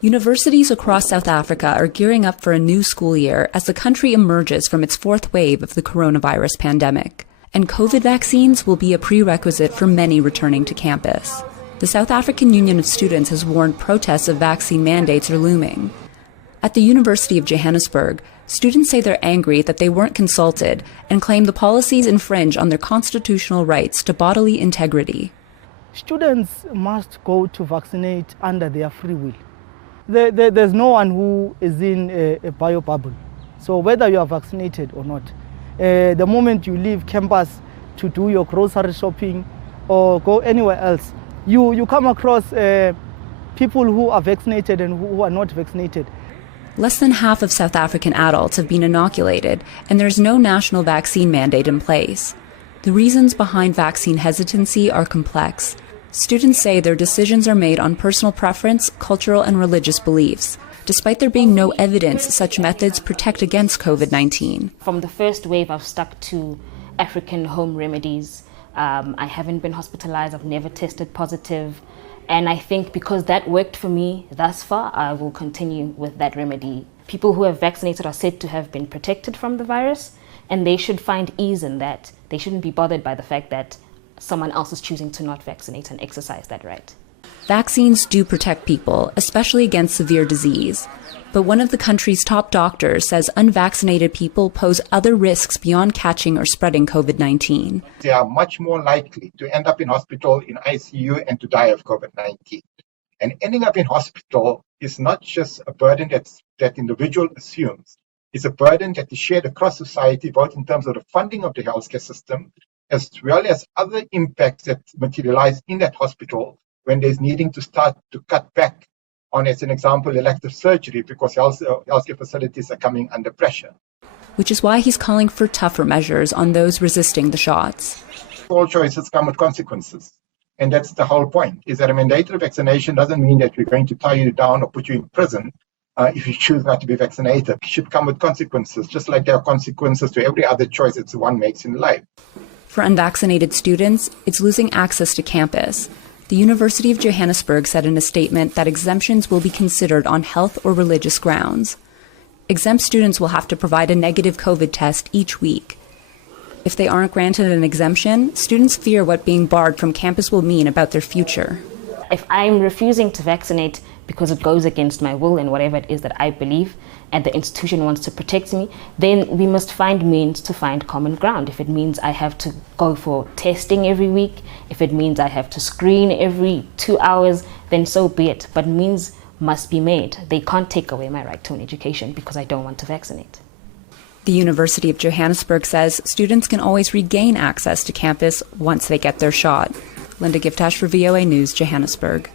Universities across South Africa are gearing up for a new school year as the country emerges from its fourth wave of the coronavirus pandemic. And COVID vaccines will be a prerequisite for many returning to campus. The South African Union of Students has warned protests of vaccine mandates are looming. At the University of Johannesburg, students say they're angry that they weren't consulted and claim the policies infringe on their constitutional rights to bodily integrity. Students must go to vaccinate under their free will. There's no one who is in a bio bubble. So whether you are vaccinated or not, the moment you leave campus to do your grocery shopping or go anywhere else, you come across people who are vaccinated and who are not vaccinated. Less than half of South African adults have been inoculated, and there's no national vaccine mandate in place. The reasons behind vaccine hesitancy are complex. Students say their decisions are made on personal preference, cultural and religious beliefs, despite there being no evidence such methods protect against COVID-19. From the first wave, I've stuck to African home remedies. I haven't been hospitalized, I've never tested positive. And I think because that worked for me thus far, I will continue with that remedy. People who have vaccinated are said to have been protected from the virus, and they should find ease in that. They shouldn't be bothered by the fact that someone else is choosing to not vaccinate and exercise that right. Vaccines do protect people, especially against severe disease. But one of the country's top doctors says unvaccinated people pose other risks beyond catching or spreading COVID-19. They are much more likely to end up in hospital, in ICU, and to die of COVID-19. And ending up in hospital is not just a burden that individual assumes. It's a burden that is shared across society, both in terms of the funding of the healthcare system, as well as other impacts that materialize in that hospital when there's needing to start to cut back on, as an example, elective surgery because healthcare facilities are coming under pressure. Which is why he's calling for tougher measures on those resisting the shots. All choices come with consequences. And that's the whole point, is that a mandatory vaccination doesn't mean that we're going to tie you down or put you in prison if you choose not to be vaccinated. It should come with consequences, just like there are consequences to every other choice that one makes in life. For unvaccinated students, it's losing access to campus. The University of Johannesburg said in a statement that exemptions will be considered on health or religious grounds. Exempt students will have to provide a negative COVID test each week. If they aren't granted an exemption, students fear what being barred from campus will mean about their future. If I'm refusing to vaccinate because it goes against my will and whatever it is that I believe, and the institution wants to protect me, then we must find means to find common ground. If it means I have to go for testing every week, if it means I have to screen every 2 hours, then so be it. But means must be made. They can't take away my right to an education because I don't want to vaccinate. The University of Johannesburg says students can always regain access to campus once they get their shot. Linda Givetash for VOA News, Johannesburg.